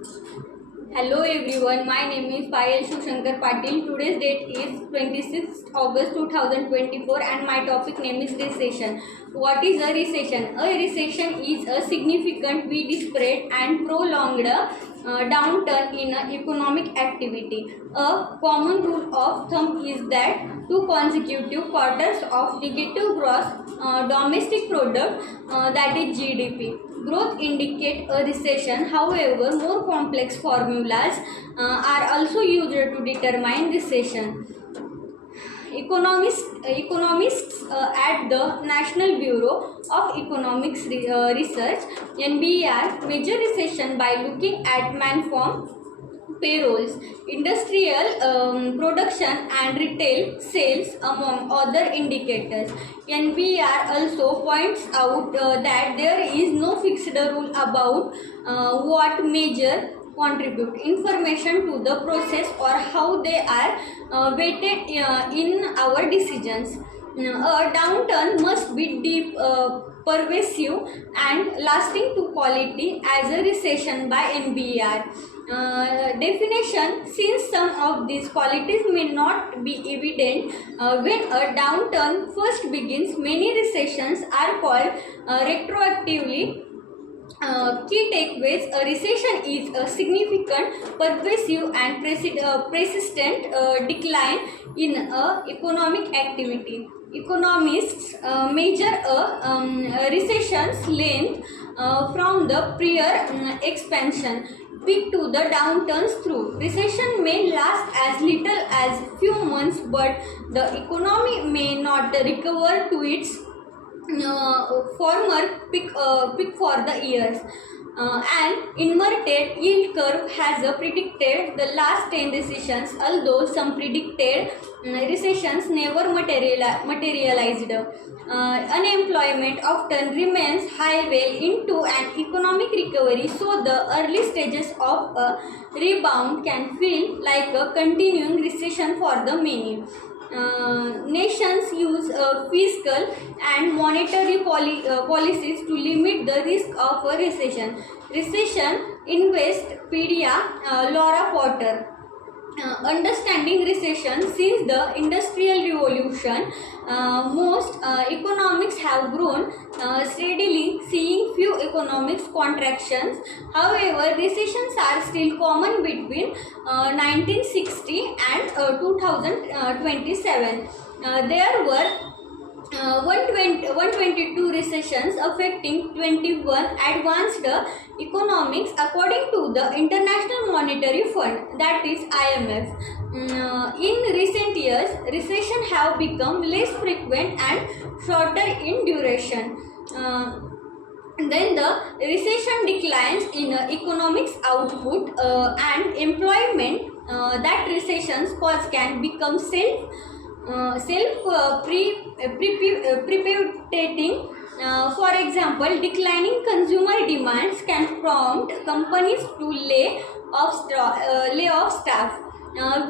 Hello everyone, my name is Payal Shivshankar Patil. Today's date is 26th August 2024 and my topic name is recession. What is a recession? A recession is a significant, widespread and prolonged downturn in economic activity. A common rule of thumb is that two consecutive quarters of negative gross domestic product, that is GDP growth indicate a recession. However, more complex formulas are also used to determine recession. Economists at the National Bureau of Economics Research (NBER) measure recession by looking at man-form payrolls, industrial production and retail sales among other indicators. NBR also points out that there is no fixed rule about what measure contribute information to the process or how they are weighted in our decisions. A downturn must be deep, pervasive and lasting to quality as a recession by NBR. Definition: since some of these qualities may not be evident when a downturn first begins, many recessions are called retroactively. Key takeaways: a recession is a significant, pervasive and persistent decline in economic activity. Economists measure a recession's length from the prior expansion peak to the downturns through. Recession may last as little as few months, but the economy may not recover to its former peak for the years. An inverted yield curve has predicted the last 10 recessions, although some predicted recessions never materialized. Unemployment often remains high well into an economic recovery, so the early stages of a rebound can feel like a continuing recession for the many. Nations use fiscal and monetary policies to limit the risk of a recession. Recession Investpedia, Laura Potter. Understanding recession: since the Industrial Revolution, most economics have grown steadily, seeing few economics contractions. However, recessions are still common between 1960 and 2027. There were 122 recessions affecting 21 advanced economics according to the International Monetary Fund, that is IMF. In recent years, recessions have become less frequent and shorter in duration. Then the recession declines in economics output and employment that recessions cause can become self-perpetuating. For example, declining consumer demands can prompt companies to lay off staff,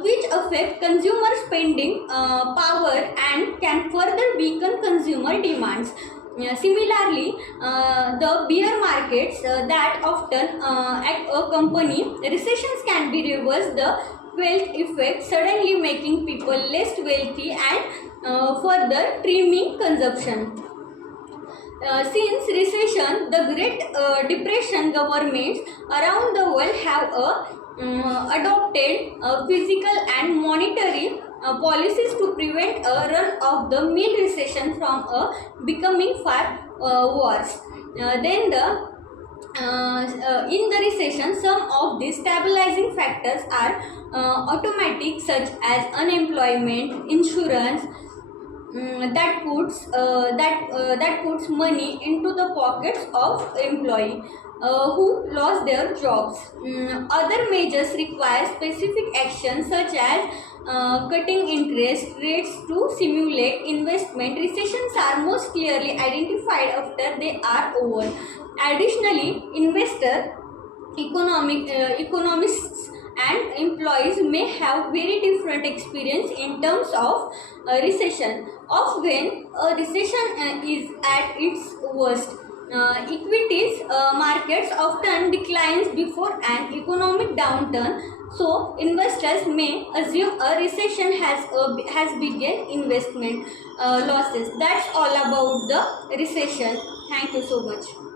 which affect consumer spending power and can further weaken consumer demands. Similarly, the bear markets that often accompany recessions can be reversed the wealth effect, suddenly making people less wealthy and further trimming consumption. Since recession, the Great Depression, governments around the world have adopted physical and monetary policies to prevent a run-of-the-mill recession from becoming far worse. In the recession, some of the stabilizing factors are automatic, such as unemployment insurance, that puts money into the pockets of employee who lost their jobs. Other measures require specific action, such as cutting interest rates to stimulate investment. Recessions are most clearly identified after they are over. Additionally, economists and employees may have very different experience in terms of recession, of when a recession is at its worst. Equities markets often declines before an economic downturn, so investors may assume a recession has begun investment losses. That's all about the recession. Thank you so much.